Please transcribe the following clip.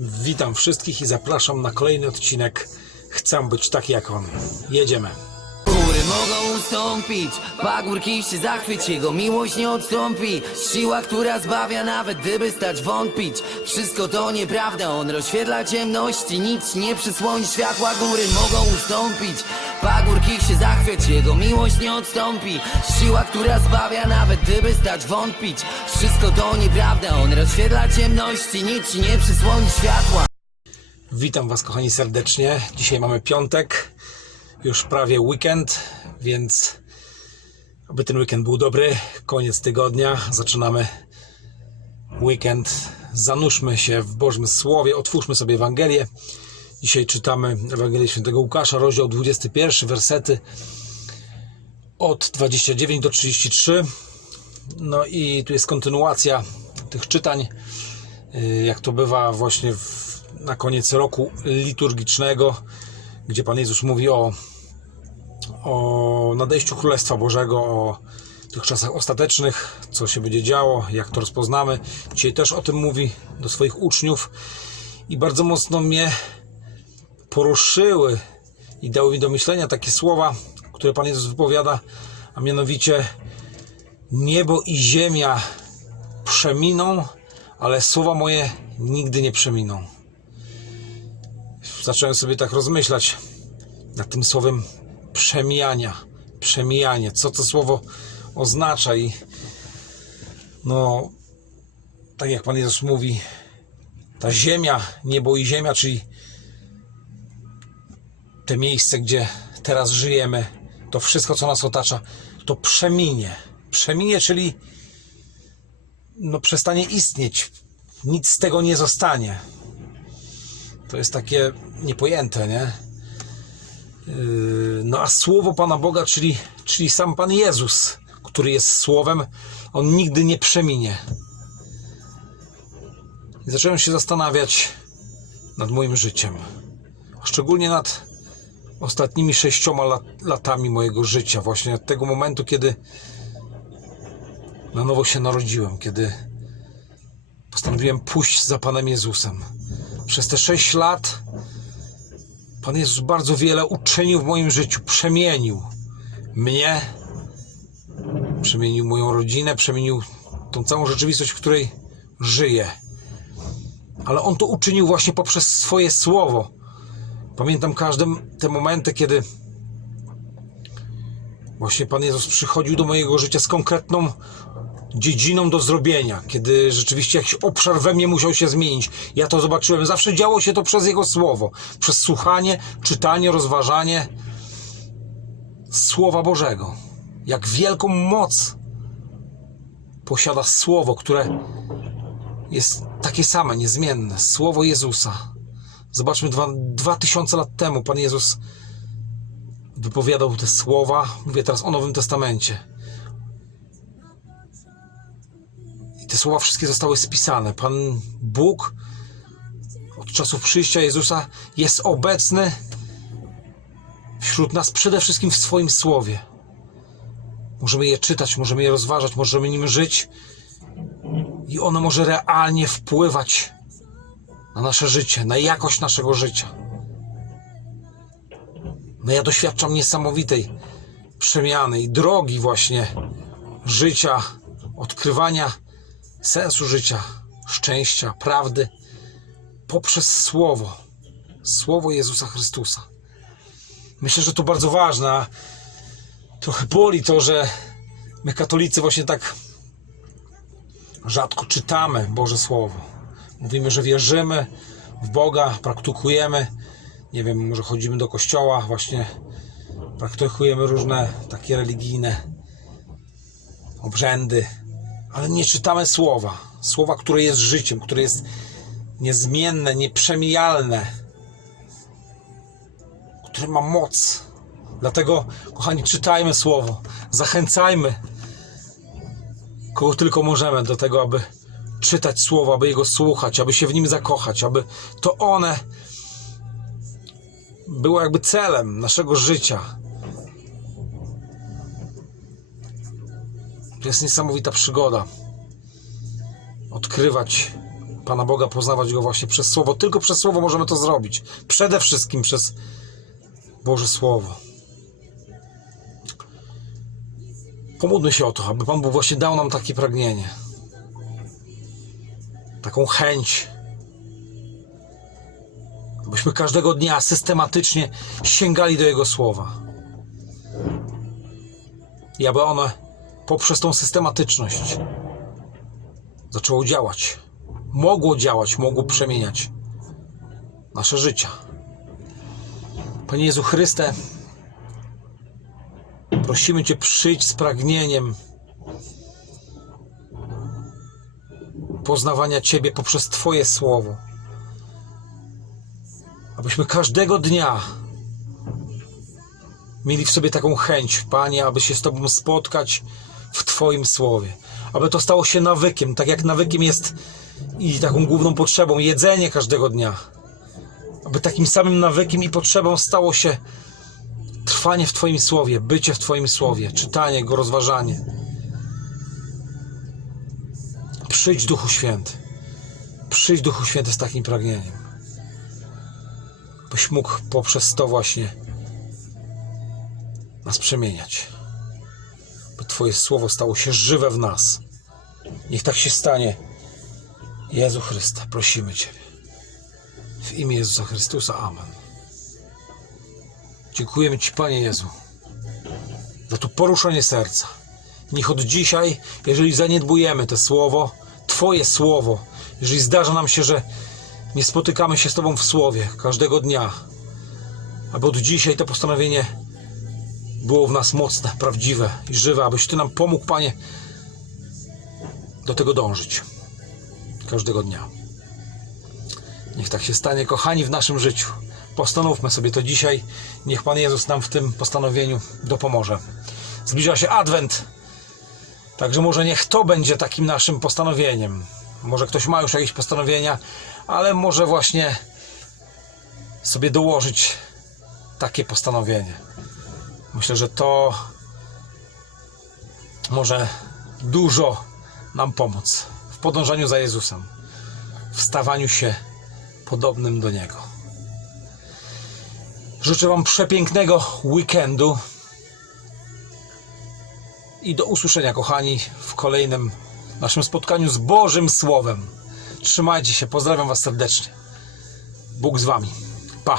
Witam wszystkich i zapraszam na kolejny odcinek Chcę być taki jak on. Jedziemy. Góry mogą ustąpić, pagórki się zachwyć, jego miłość nie odstąpi. Siła, która zbawia, nawet gdyby stać wątpić. Wszystko to nieprawda, on rozświetla ciemności, nic nie przysłoni światła. Góry mogą ustąpić, pagórki się zachwyć, jego miłość nie odstąpi. Siła, która zbawia, nawet gdyby stać wątpić. Wszystko to nieprawda, on rozświetla ciemności, nic nie przysłoni światła. Witam Was kochani serdecznie. Dzisiaj mamy piątek, już prawie weekend, więc aby ten weekend był dobry, koniec tygodnia, zaczynamy weekend. Zanurzmy się w Bożym Słowie, otwórzmy sobie Ewangelię. Dzisiaj czytamy Ewangelię Świętego Łukasza, rozdział 21, wersety od 29 do 33. No i tu jest kontynuacja tych czytań, y, jak to bywa właśnie w, na koniec roku liturgicznego, gdzie Pan Jezus mówi o, o nadejściu Królestwa Bożego, o tych czasach ostatecznych, co się będzie działo, jak to rozpoznamy. Dzisiaj też o tym mówi do swoich uczniów i bardzo mocno mnie poruszyły i dały mi do myślenia takie słowa, które Pan Jezus wypowiada, a mianowicie niebo i ziemia przeminą, ale słowa moje nigdy nie przeminą. Zacząłem sobie tak rozmyślać nad tym słowem przemijania, przemijanie, co to słowo oznacza i no tak jak Pan Jezus mówi, ta ziemia, niebo i ziemia, czyli te miejsce, gdzie teraz żyjemy, to wszystko, co nas otacza, to przeminie. Przeminie, czyli no, przestanie istnieć. Nic z tego nie zostanie. To jest takie niepojęte, nie? Yy, No a słowo Pana Boga, czyli, czyli sam Pan Jezus, który jest słowem, on nigdy nie przeminie. I zacząłem się zastanawiać nad moim życiem. Szczególnie nad ostatnimi sześcioma lat, latami mojego życia, właśnie od tego momentu, kiedy na nowo się narodziłem, kiedy postanowiłem pójść za Panem Jezusem. Przez te sześć lat Pan Jezus bardzo wiele uczynił w moim życiu, przemienił mnie, przemienił moją rodzinę, przemienił tą całą rzeczywistość, w której żyję. Ale On to uczynił właśnie poprzez swoje słowo. Pamiętam każde te momenty, kiedy właśnie Pan Jezus przychodził do mojego życia z konkretną dziedziną do zrobienia, kiedy rzeczywiście jakiś obszar we mnie musiał się zmienić. Ja to zobaczyłem. Zawsze działo się to przez Jego Słowo, przez słuchanie, czytanie, rozważanie Słowa Bożego. Jak wielką moc posiada Słowo, które jest takie same, niezmienne. Słowo Jezusa. Zobaczmy, dwa, dwa tysiące lat temu Pan Jezus wypowiadał te słowa. Mówię teraz o Nowym Testamencie. Te słowa wszystkie zostały spisane. Pan Bóg od czasów przyjścia Jezusa jest obecny wśród nas przede wszystkim w swoim słowie. Możemy je czytać, możemy je rozważać, możemy nim żyć i ono może realnie wpływać na nasze życie, na jakość naszego życia. No ja doświadczam niesamowitej przemiany i drogi właśnie życia, odkrywania sensu życia, szczęścia, prawdy poprzez Słowo, Słowo Jezusa Chrystusa. Myślę, że to bardzo ważne. Trochę boli to, że my katolicy właśnie tak rzadko czytamy Boże Słowo. Mówimy, że wierzymy w Boga, praktykujemy, nie wiem, może chodzimy do kościoła, właśnie praktykujemy różne takie religijne obrzędy, ale nie czytamy słowa. Słowa, które jest życiem, które jest niezmienne, nieprzemijalne, które ma moc. Dlatego, kochani, czytajmy słowo, zachęcajmy kogo tylko możemy do tego, aby czytać słowo, aby jego słuchać, aby się w nim zakochać, aby to one było jakby celem naszego życia. To jest niesamowita przygoda. Odkrywać Pana Boga, poznawać Go właśnie przez Słowo. Tylko przez Słowo możemy to zrobić. Przede wszystkim przez Boże Słowo. Pomódlmy się o to, aby Pan Bóg właśnie dał nam takie pragnienie. Taką chęć. Abyśmy każdego dnia systematycznie sięgali do Jego Słowa. I aby one poprzez tą systematyczność zaczęło działać. Mogło działać, mogło przemieniać nasze życia. Panie Jezu Chryste, prosimy Cię, przyjdź z pragnieniem poznawania Ciebie poprzez Twoje słowo. Abyśmy każdego dnia mieli w sobie taką chęć, Panie, aby się z Tobą spotkać w Twoim słowie. Aby to stało się nawykiem, tak jak nawykiem jest i taką główną potrzebą jedzenie każdego dnia. Aby takim samym nawykiem i potrzebą stało się trwanie w Twoim słowie, bycie w Twoim słowie, czytanie go, rozważanie. Przyjdź Duchu Święty. Przyjdź Duchu Święty z takim pragnieniem. Byś mógł poprzez to właśnie nas przemieniać. Twoje słowo stało się żywe w nas. Niech tak się stanie. Jezu Chryste, prosimy Ciebie. W imię Jezusa Chrystusa. Amen. Dziękujemy Ci, Panie Jezu, za to poruszenie serca. Niech od dzisiaj, jeżeli zaniedbujemy to słowo, Twoje słowo, jeżeli zdarza nam się, że nie spotykamy się z Tobą w słowie każdego dnia, aby od dzisiaj to postanowienie było w nas mocne, prawdziwe i żywe, abyś Ty nam pomógł, Panie, do tego dążyć każdego dnia. Niech tak się stanie, kochani, w naszym życiu. Postanówmy sobie to dzisiaj. Niech Pan Jezus nam w tym postanowieniu dopomoże. Zbliża się Adwent. Także może niech to będzie takim naszym postanowieniem. Może ktoś ma już jakieś postanowienia, ale może właśnie sobie dołożyć takie postanowienie. Myślę, że to może dużo nam pomóc w podążaniu za Jezusem, w stawaniu się podobnym do Niego. Życzę Wam przepięknego weekendu i do usłyszenia, kochani, w kolejnym naszym spotkaniu z Bożym Słowem. Trzymajcie się, pozdrawiam Was serdecznie. Bóg z Wami. Pa!